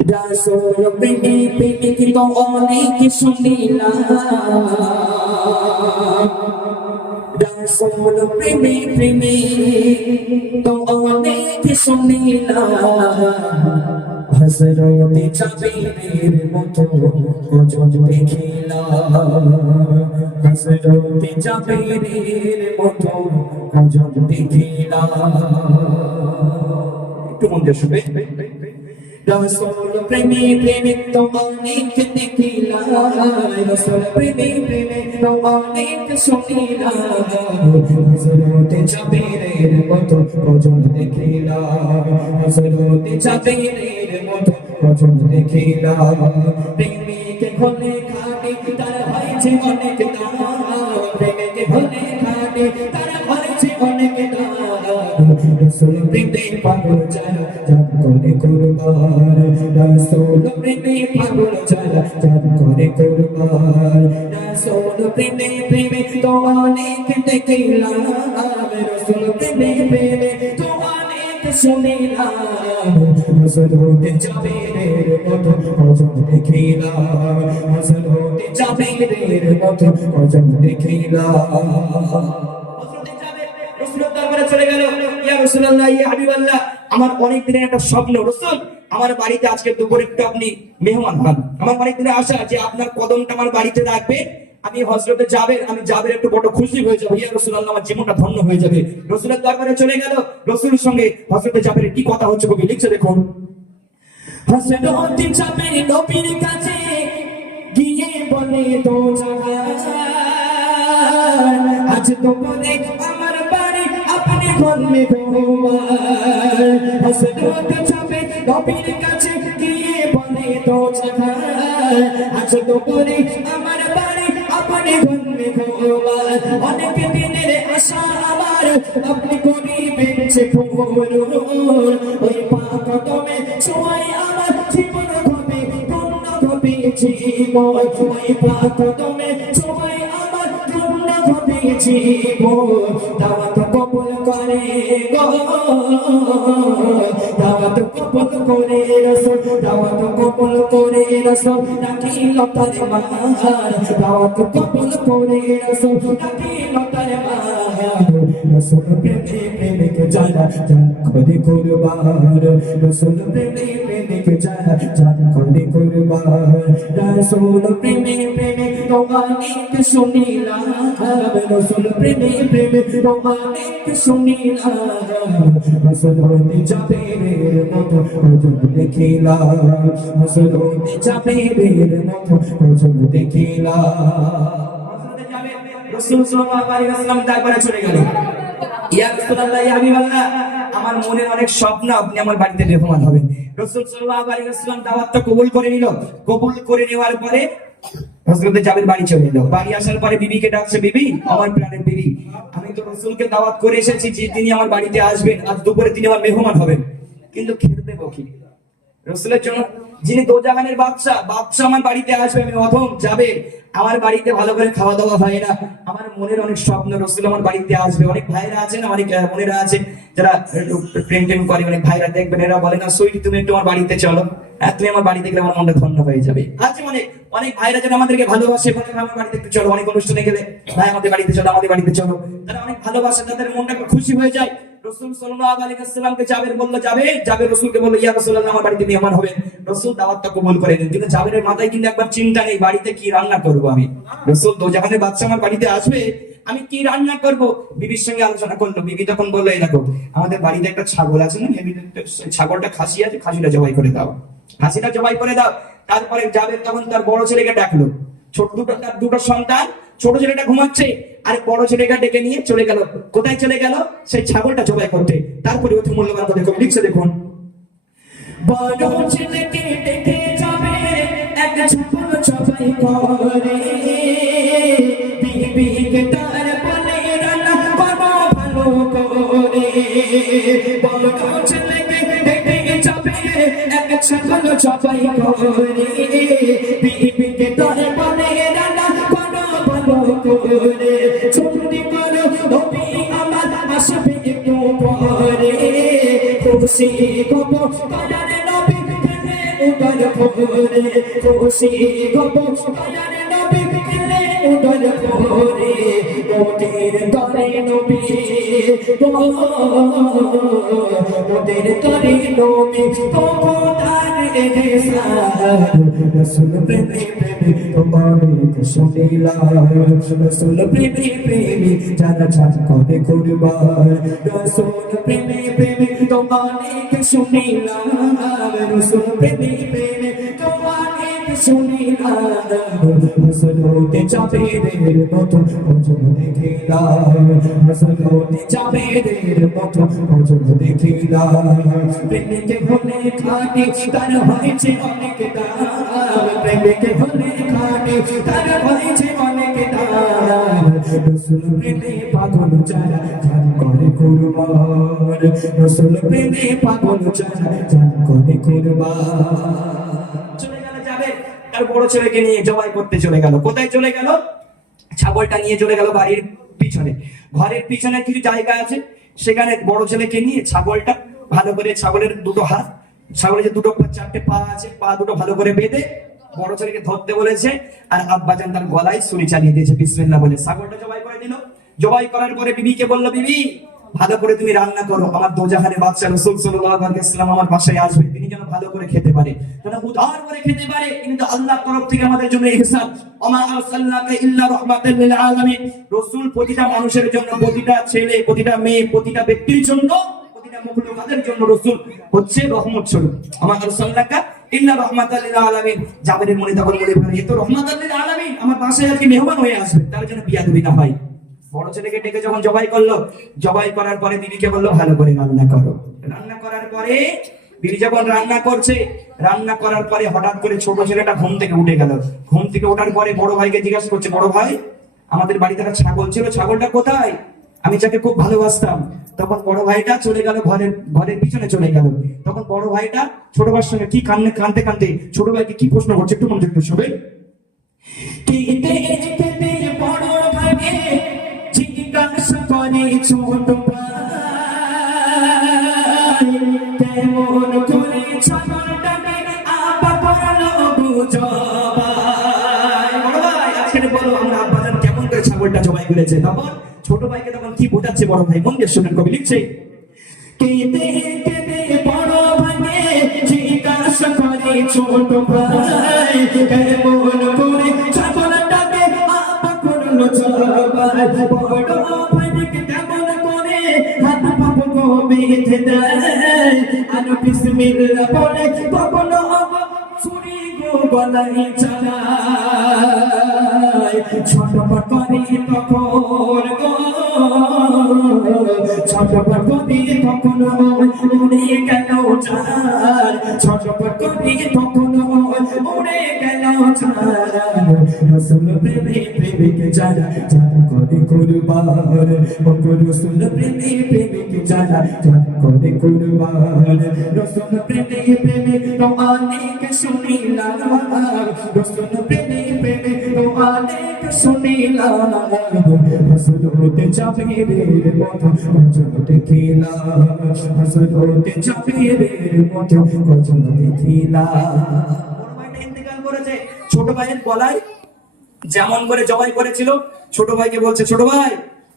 রাসূল প্রেমিক তো অনেক শুনিলাম, রাসূল প্রেমিক তো অনেক শুনিলাম। হযরত জাবিরের মতো ওজন দেখিলাম, হযরত জাবিরের মতো ওজন দেখিলাম। একটু মন দিয়ে শুনবে। রাসূল প্রেমিক তো অনেক দেখিলাম, রাসূল প্রেমিক তো অনেক শুনিলাম। হযরত জাবিরের মতো ওজন দেখিলাম, হযরত জাবিরের মতো ওজন দেখিলাম। প্রেমিক হলে খাটে তার হয়েছে অনেক দাম, প্রেমিক হলে খাটে তার হয়েছে অনেক দাম। রাসূল প্রেমিক পাগল যারা জান করে কুরবান, রাসূল প্রেমিক পাগল যারা জান করে কুরবান। রাসূল প্রেমিক তো অনেক দেখিলাম, রাসূল প্রেমিক তো অনেক শুনিলাম। হযরত জাবিরের মতো ওজন দেখিলাম, হযরত জাবিরের মতো ওজন দেখিলাম। চলে গেল, ইয়া রাসূলুল্লাহ, ইয়া হাবিবাল্লাহ, আমার অনেক দিনের একটা স্বপ্ন, রাসূল আমার বাড়িতে আজকে দুপুরে একটু আপনি মেহমান হন। আমার অনেক দিনের আশা যে আপনার কদমটা আমার বাড়িতে রাখবে, আমি হযরতে জাবের, আমি জাবের একটু বড় খুশি হয়ে যাব, ইয়া রাসূলুল্লাহ, আমার জীবনটা ধন্য হয়ে যাবে। রাসূলের দরবারে চলে গেল, রাসূলের সঙ্গে হযরতে জাবেরের কি কথা হচ্ছে কবি লিখছে দেখুন। হযরত জাবের নবীর কাছে গিয়ে বলে তো জাগায়, আজ দুপুরে আমার বাড়ি আপনি ঘুমে ঘুমায়। হযরত জাবের নবীর কাছে গিয়ে বলে তো জাগায়, আজ দুপুরে আমার বাড়ি আপনি ঘুমে ঘুমায়। অনেক দিনের আশা আমার আপনি করিবেন যে পূরণ, ওই পাক কদমে ছোঁয়ায় আমার জীবন হবে পূর্ণ হবে জীবন, ওই পাক কদমে ছোঁয়ায় আমার পূর্ণ হবে জীবন। দাওয়াত কবুল করে গো, দাওয়াত কবুল করে রাসূল, দাওয়াত কবুল করে রাসূল, রাখিল তার মাহার, দাওয়াত কবুল করে রাসূল, রাখিল তার মাহার। রাসূল প্রেমিক যারা জান করে কুরবান, রাসূল প্রেমিক যারা জান করে কুরবান। রাসূল প্রেমিক তো অনেক শুনিলাম, রাসূল প্রেমিক তো অনেক শুনিলাম। হযরত জাবিরের মতো ওজন দেখিলাম, হযরত জাবিরের মতো ওজন দেখিলাম। রাসূল সাল্লাল্লাহু আলাইহি ওয়াসাল্লাম দরবারে চলে গেল, ইয়া রাসূলুল্লাহ, ইয়া হাবিবাল্লাহ, আমার মনে অনেক স্বপ্ন আপনি আমার বাড়িতে মেহমান হবেন। রাসূল সাল্লাল্লাহু আলাইহি ওয়াসাল্লাম দাওয়াতটা কবুল করে নিল, কবুল করে নেওয়ার পরে হযরত জাবির বাড়ি চলে এলো। বাড়ি আসার পরে বিবিকে ডাকছে, বিবি, আমার প্রাণের বিবি, আমি তো রাসূলকে দাওয়াত করে এসেছি যে তিনি আমার বাড়িতে আসবেন, আজ দুপুরে তিনি আমার মেহমান হবেন, কিন্তু খেতে দেবো কি? রাসূলের জন্য যিনি দোজাহানের বাদশা, বাদশা আমার বাড়িতে আসবে, আমি অধম যাবে, আমার বাড়িতে ভালো করে খাওয়া দাওয়া হয় না। আমার মনের অনেক স্বপ্ন রাসূল আমার বাড়িতে আসবে। অনেক ভাইরা আছেন, অনেক বোনেরা আছে যারা প্রেম টেম করে, অনেক ভাইরা দেখবেন, এরা বলে না সুইটি তুমি একটু আমার বাড়িতে চলো, তুমি আমার বাড়িতে গেলে আমার মনটা ধন্য হয়ে যাবে। আছে অনেক অনেক ভাইরা যারা আমাদেরকে ভালোবাসে, বলে আমার বাড়িতে একটু চলো, অনেক অনুষ্ঠানে গেলে ভাই আমাদের বাড়িতে চলো, আমাদের বাড়িতে চলো, তারা অনেক ভালোবাসে, তাদের মনটা খুশি হয়ে যায়। রাসূল সাল্লাল্লাহু আলাইহি ওয়াসাল্লামকে জাবের বলল, জাবের রাসূলকে বলল, ইয়া রাসূলুল্লাহ, আমার বাড়িতে মেহমান হবেন। রাসূল দাওয়াতটা কবুল করে নিলেন, কিন্তু জাবেরের মাথায় কিন্তু একবার চিন্তা নেই বাড়িতে কি রান্না করব আমি। রাসূল দোজাহানের বাদশা আমার বাড়িতে আসবে, আমি কি রান্না করব? বিবির সঙ্গে আলোচনা করলো। বিবি তখন বললো, এই দেখো আমাদের বাড়িতে একটা ছাগল আছে না, ছাগলটা খাসি আছে, খাসিটা জবাই করে দাও, খাসিটা জবাই করে দাও। তারপরে জাবের তখন তার বড় ছেলেকে ডাকলো, ছোট দুটো সন্তান, ছোট ছেলেটা ঘুমাচ্ছে, আর বড় ছেলেকে ডেকে নিয়ে চলে গেল। কোথায় চলে গেল? সেই ছাগলটা জবাই করতে। তারপরে অতি মূল্যবান কথা কবি লিখছে দেখুন। বড় ছেলেকে ডেকে যাবে, এক ছাগল জবাই করে, বিবিকে তার বলে রান্না করো ভালো করে। বড় ছেলেকে ডেকে যাবে, এক ছাগল জবাই করে, বিবিকে তার বলে রান্না করো ভালো করে। ছুটি করো নবী আমার আসবে একটু পরে, খুশি খবর তার নবী খেলে উদর ভোরে খুশি গপ দয়ার নবী এলে উদর ভোরে মোদের তরে নবী মোদের তরে নবী তোমার এহসান রাসূল প্রেমে প্রেমে তোমাকে শুনিলাম রাসূল প্রেমে প্রেমে যারা চাঁদ করে কুরবান রাসূল প্রেমে প্রেমে তোমাকে শুনিলাম রাসূল প্রেমে প্রেমে তোমাকে শুনিলাম রাসূল হতে চাঁদের মতো ওজন দেখিলাম রাসূল হতে চাঁদের মতো ওজন দেখিলাম প্রেমেতে হলে খাটি তার হয়েছে অনেক দাম প্রেমেতে হলে খাটি তার হয়েছে অনেক দাম রাসূল প্রেমে পাগল যারা জান করে কুরবান রাসূল প্রেমে পাগল যারা জান করে কুরবান চলে গেল যাবে তার বড় ছেলেকে নিয়ে জবাই করতে চলে গেল কোথায় চলে গেল ছাগলটা নিয়ে চলে গেল বাড়ির পিছনে ঘরের পিছনে কিছু জায়গা আছে সেখানে বড় ছেলেকে নিয়ে ছাগলটা ভালো করে ছাগলের দুটো হাত ছাগলের যে দুটো চারটে পা আছে পা দুটো ভালো করে বেঁধে বড় ছেলেকে ধরতে বলেছে আর আব্বাজান তার গলায় ছুরি চালিয়ে দিয়েছে বিসমিল্লাহ বলে ছাগলটা জবাই করে দিল জবাই করার পরে বিবিকে বলল বিবি ভালো করে তুমি রান্না করো আমার দোজাহানের বাদশা রাসূল সাল্লাল্লাহু আলাইহি ওয়াসাল্লাম আমার বাসায় আসবে তিনি যেন ভালো করে খেতে পারে যেন উদার করে খেতে পারে কিন্তু আল্লাহর তরফ থেকে আমাদের জন্য ইহসান ওমা আরসালনাকা ইল্লা রাহমাতাল লিল আলামিন রাসূল প্রতিটা মানুষের জন্য প্রতিটা ছেলে প্রতিটা মেয়ে প্রতিটা ব্যক্তির জন্য প্রতিটা মাখলুকাতের জন্য রাসূল হচ্ছে রহমত স্বরূপ ওমা আরসালনাকা ইল্লা রাহমাতাল লিল আলামিন জাবেরের মনে তখন মনে পড়ে এত রাহমাতাল লিল আলামিন আমার বাসায় আজকে মেহমান হয়ে আসবে তার জন্য বিয়াদবি না হয় বড় ছেলেকে ডেকে যখন জবাই করলো জবাই করার পরে বিবিকে বললো ভালো করে রান্না করো রান্না করার পরে বিবি যখন রান্না করছে রান্না করার পরে হঠাৎ করে ছোট ছেলেটা ঘুম থেকে উঠে গেল ঘুম থেকে ওঠার পরে বড় ভাইকে জিজ্ঞাসা করছে বড় ভাই আমাদের বাড়িতে একটা ছাগল ছিল ছাগলটা কোথায় আমি যাকে খুব ভালোবাসতাম তখন বড় ভাইটা চলে গেল ঘরের পিছনে চলে গেল তখন বড় ভাইটা ছোট ভাইয়ের সঙ্গে কি কানতে কানতে ছোট ভাইকে কি প্রশ্ন করছে একটু মনোযোগ দিয়ে শুনবে বড় ভাইকে জিজ্ঞাসা করে ছোট ভাই কেমন করে ছাগলটাকে আব্বা করলো জবাই বড় ভাই আজকে বলো আমরা আব্বাজান কেমন করে ছাগলটা জবাই করেছে তখন ছোট ভাইকে তখন কি বোঝাচ্ছে বড় ভাই মন দিয়ে শুনেন কবি লিখছে কেঁদে কেঁদে বড় ভাইকে জিজ্ঞাসা করে ছোট ভাই কেমন করে ছাগলটাকে আব্বা করলো জবাই বড় ভাইকে কেমন করে হাত পাপা গো বেঁধে দেয় আর বিসমিল্লাহ বলে কখনো ছুরি গো গলায় চালায় ছটপট করে তখন গো ছটপট করে তখন উড়ে গেল চার ছটপট করে তখন উড়ে গেল চার রাসূল প্রেমে প্রেমিকে যারা যারা করে কুরবান ও রাসূল প্রেমে প্রেমিকে যারা যারা করে কুরবান রাসূল প্রেমে প্রেমে তোমাকে শুনিলাম রাসূল প্রেমে প্রেমে তোমাকে শুনিলাম রাসূল হতে চাঁদের মতো ওজন দেখিলাম রাসূল হতে চাঁদের মতো ওজন দেখিলাম ছোট ভাইয়ের গলায় যেমন করে জবাই করেছিল ছোট ভাইকে বলছে ছোট ভাই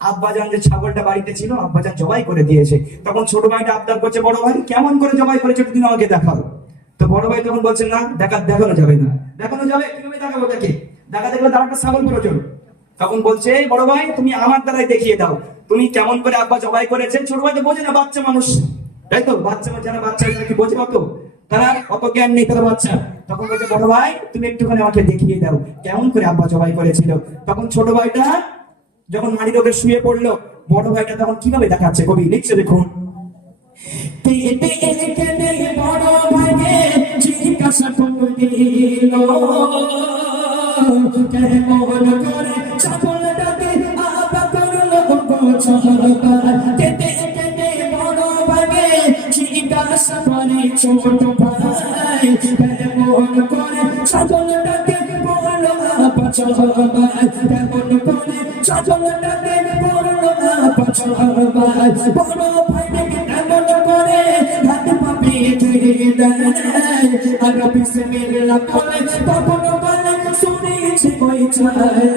আব্বাজান যে ছাগলটা বাড়িতে ছিল আব্বাজান জবাই করে দিয়েছে তখন ছোট ভাইটা আবদার করছে বড় ভাই কেমন করে জবাই করেছে তুমি আমাকে দেখাও তো বড় ভাই তখন বলছে না দেখানো যাবে না দেখানো যাবে কিভাবে দেখাবো দেখাতে গেলে তার একটা ছাগল প্রয়োজন তখন বলছে বড় ভাই তুমি আমার দ্বারাই দেখিয়ে দাও তুমি কেমন করে আব্বা জবাই করেছে ছোট ভাই তো বোঝে না বাচ্চা মানুষ তাই তো বাচ্চা যারা বাচ্চা কি বোঝে অত তারা অত জ্ঞান নেই তারা বাচ্চা তখন বলছে বড় ভাই তুমি একটুখানি আমাকে দেখিয়ে দাও কেমন করে আব্বা জবাই করেছিল তখন ছোট ভাইটা যখন মাটির ওপরে শুয়ে পড়লো বড় ভাইটা তখন কিভাবে দেখাচ্ছে কবি লিখছে দেখুন বড় ভাইকে জিজ্ঞাসা করল কেমন করে ছাগলটাকে আব্বা করলো কেটে কেটে বড় ভাইকে জিজ্ঞাসা করে ছোট ভাই কেমন করে ছাগলটাকে বললো আব্বা কেমন করে ছাগলটাকে বললো আব্বা বড় ভাইকে কেমন করে হাত পা বেঁধে দেয় আর বিসমিল্লাহ বলে তখন বলে শুনেছি ওই চালায়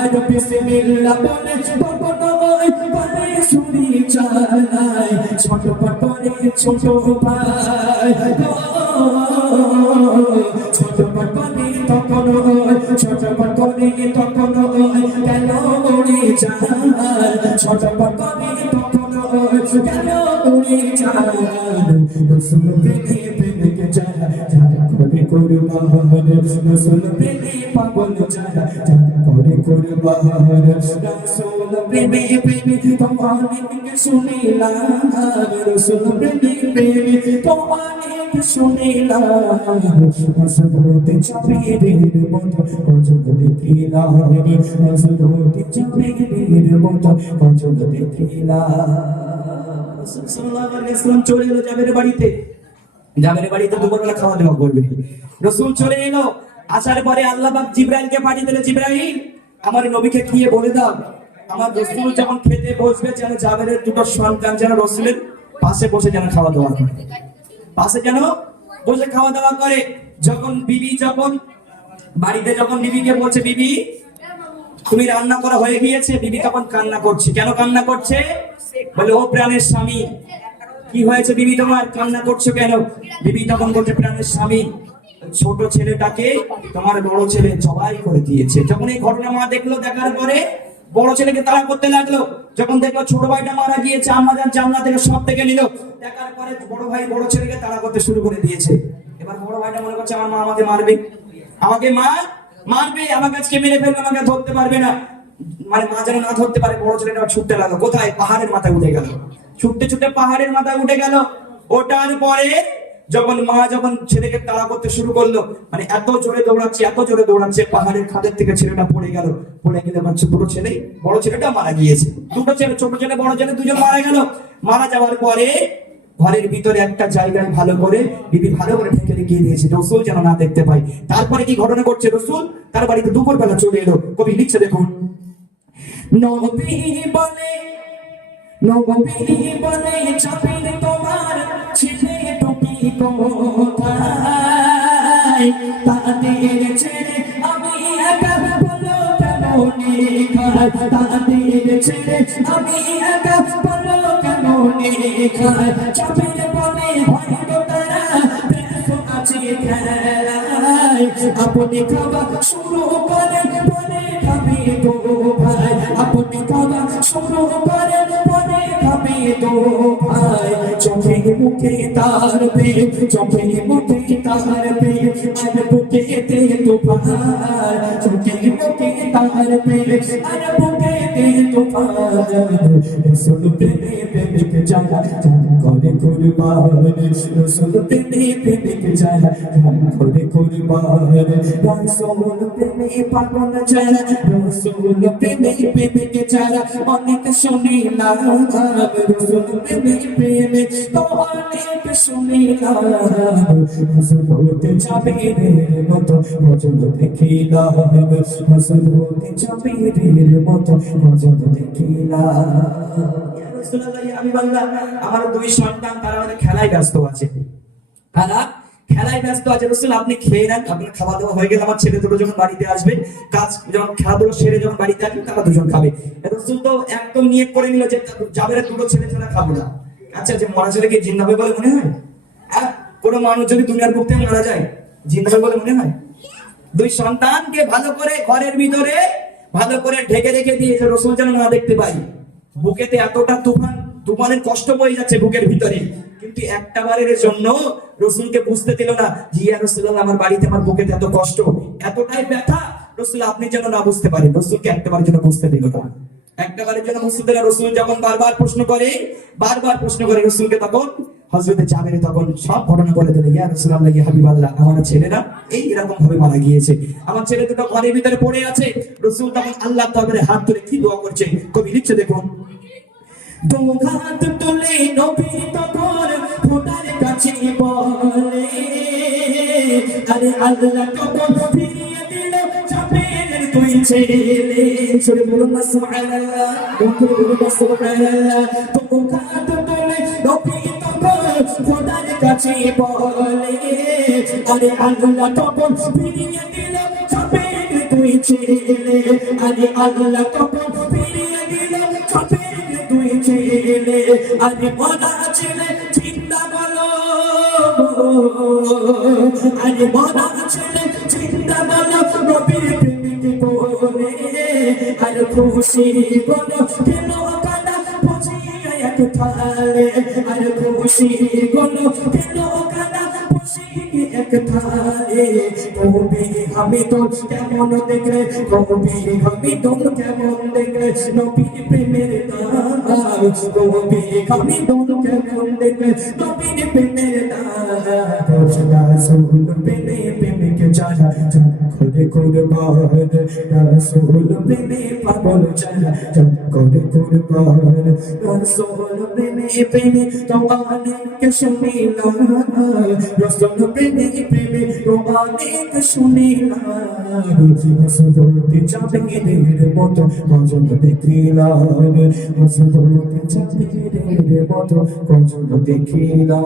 আর বিসমিল্লাহ বলে তখন ওই বলে শুনি চালায় ছোটপট করে ছোট ভাই ছোটপট করে তখন ছোটপট করে তখন কেন উড়ে যায় ছোটপট করে তখন কেন উড়ে যায় রসুল প্রেমে প্রেমিকে যারা যারা করে কুরবান রসুল প্রেমে পাগল যারা যারা করে কুরবান রসুল প্রেমে প্রেমে তোমাকে শুনিলাম রসুল প্রেমে প্রেমে তোমাকে শুনিলাম রসুলতে চাপিরের মতো কজল দেখিলাম রসুলতে চাপিরের মতো কজল দেখিলাম সাল্লাল্লাহু আলাইহি ওয়াসাল্লাম চলে এলো জাবেরের বাড়িতে। জাবেরের বাড়িতে দুপুরবেলা খাওয়া দাওয়া করবে। রাসূল চলে এলো, আসার পরে আল্লাহ পাক জিবরাইলকে পাঠিয়ে দিলেন, জিবরাইল আমার নবীকে গিয়ে বলে দাও আমার রাসূল যখন খেতে বসবে যেন জাবেরের দুটো সন্তান যেন রাসূলের পাশে বসে যেন খাওয়া দাওয়া করে, পাশে যেন বসে খাওয়া দাওয়া করে। যখন বিবি যখন বাড়িতে যখন বিবিকে বলছে বিবি তুমি রান্না করা হয়ে গিয়েছে, বিবি তখন কান্না করছে। কেন কান্না করছে? বলে ও প্রাণের স্বামী কি হয়েছে বিবি তোমার কান্না করছো কেন? বিবি তখন বলছে প্রাণের স্বামী ছোট ছেলেটাকে তোমার বড় ছেলে জবাই করে দিয়েছে। যখন এই ঘটনা মা দেখলো, দেখার পরে বড় ছেলেকে তাড়া করতে লাগলো। যখন দেখলো ছোট ভাইটা মারা গিয়েছে, আম্মাজান জানলা থেকে সব থেকে নিল। দেখার পরে বড় ভাই বড় ছেলেকে তাড়া করতে শুরু করে দিয়েছে। এবার বড় ভাইটা মনে করছে আমার মা আমাকে মারবে, আমাকে মারবে, আমাকে আজকে মেরে ফেলবে, আমাকে ধরতে পারবে না। মানে মা যেন না ধরতে পারে, বড় ছেলেটা ছুটতে লাগলো। কোথায়? পাহাড়ের মাথায় উঠে গেল। ছুটতে ছুটতে পাহাড়ের মাথায় উঠে গেল। ওটার পরে যখন মা যখন ছেলেকে তাড়া করতে শুরু করলো, মানে এত জোরে দৌড়াচ্ছে, পাহাড়ের খাদের থেকে ছেলেটা পড়ে গেল। পড়ে গেলে মানে দুটো ছেলে, বড় ছেলেটা মারা গিয়েছে। দুটো ছেলে, ছোট ছেলে বড় ছেলে দুজন মারা গেল। মারা যাওয়ার পরে ঘরের ভিতরে একটা জায়গায় ভালো করে বিবি ভালো করে ঢেকে রেখে দিয়েছে, রাসূল যেন না দেখতে পায়। তারপরে কি ঘটনা ঘটছে? রাসূল তার বাড়িতে দুপুর বেলা চলে এলো। কবি লিখছে দেখুন, নবী বলে চাপির তোমার ছেলে টুপি কোথায়, তাদের ছেড়ে আমি একা বলো কেমনে খাই, তাদের ছেড়ে আমি একা বলো কেমনে খাই। চাপির বলে ভাই তো তারা ব্যস্ত আছে খেলায়, আপনি খাওয়া শুরু করেন বলে খাবে তো ভাই, আপনি খাওয়া শুরু করেন বলে খাবে তো ভাই। চোখে মুখে তার পেট, চোখে মুখে তার পেট, আর বুকেতে তো ভাই, চোখে মুখে তার পেট, আর বুকেতে তো ভাই। রাসূল প্রেমে প্রেমিক যারা যারা করে কুরবান, রাসূল প্রেমে প্রেমিক যারা যারা করে কুরবান, রাসূল প্রেমে পাগল যারা, রাসূল প্রেমে প্রেমিক যারা অনেক শুনিলাম, রাসূল প্রেমে প্রেমিক তো অনেক শুনিলাম। রাসূল হতে চাপিরের মতো গজল দেখিলাম, রাসূল হতে চাপিরের মতো গজল দেখিলাম। আমার দুই সন্তান তারা আমাদের খেলায় ব্যস্ত আছে, রাসূল আপনি খেয়ে নেন, আপনার খাওয়া দাওয়া হয়ে গেলে আমার ছেলে দুটো যখন বাড়িতে আসবে, কাজ যখন খেলাধুলো সেরে যখন বাড়িতে আসবে তারা দুজন খাবে। রাসূল তো একদম নিয়ত করে নিল যে জাবেরের দুটো ছেলে ছাড়া খাবো না। আচ্ছা, যে মরা ছেলেকে জিন্দা হবে বলে মনে হয়? কোনো মানুষ যদি দুনিয়ার বুক থেকে মারা যায় জিন্দা হবে বলে মনে হয়? দুই সন্তানকে ভালো করে ঘরের ভিতরে ভালো করে ঢেকে রেখে দিয়েছে, রাসূল যেন না দেখতে পাই। বুকেতে এতটা তুফানের কষ্ট বয়ে যাচ্ছে বুকের ভিতরে, কিন্তু একটা বারের জন্য রাসূলকে বুঝতে দিল না যে ইয়া রাসূলুল্লাহ আমার বাড়িতে আমার বুকেতে এত কষ্ট, এতটাই ব্যথা, রাসূল আপনি যেন না বুঝতে পারেন। রাসূলকে একটাবারের জন্য বুঝতে দিল না, একটাবারের জন্য বুঝতে দিল। রাসূল যখন বারবার প্রশ্ন করে রাসূলকে, তখন হযরতে জাবের তখন সব ঘটনা বলে দিল, ইয়া রাসূলুল্লাহ ইয়া হাবিবাল্লাহ আমার ছেলেরা এই এরকম ভাবে মারা গিয়েছে, আমার ছেলে দুটো ঘরের ভিতরে পড়ে আছে। রাসূল তখন আল্লাহর দরবারে হাত তুলে কি দোয়া করছে, কবি লিখছে দেখুন, দু হাত তুলে নবী তখন খোদার কাছে বলে, আরে আল্লাহ তখন ফিরিয়ে দিল জাবেরের দুই ছেলে। সরে বলুন না সুবহানাল্লাহ, বলুন না সুবহানাল্লাহ। দু হাত তুলে নবী তখন খোদার কাছে বলে আরে আল্লাহ তখন ফিরিয়ে দিল ছাপের দুই ছেলে আরে আল্লাহ তখন ফিরিয়ে দিল ছাপের দুই ছেলে আরে মরা ছেলে চিন্তা বলো আরে মরা ছেলে চিন্তা বলো নবীর প্রেমিক বলে আর খুশি বলো কেন কানা বুঝিয়ে এক থালে আর খুশি বলো কেন কানা বুঝিয়ে এক থালে কবি আমি তো কেমন দেখলে কবি আমি তো কেমন দেখলে নবীর প্রেমের দাম কবি আমি তো কেমন দেখলে নবীর প্রেমের দাম রাসূল প্রেমে প্রেমিক জানা করে কুরবান রাসূল প্রেমে পাগল জানা করে কুরবান রাসূল প্রেমে প্রেমে তোমাকে শুনিলাম রাসূল প্রেমে প্রেমে তোমাকে শুনিলাম রাসূলকে চাঁদের মতো কজন দেখিলাম রাসূলকে চাঁদের মতো কজন দেখিলাম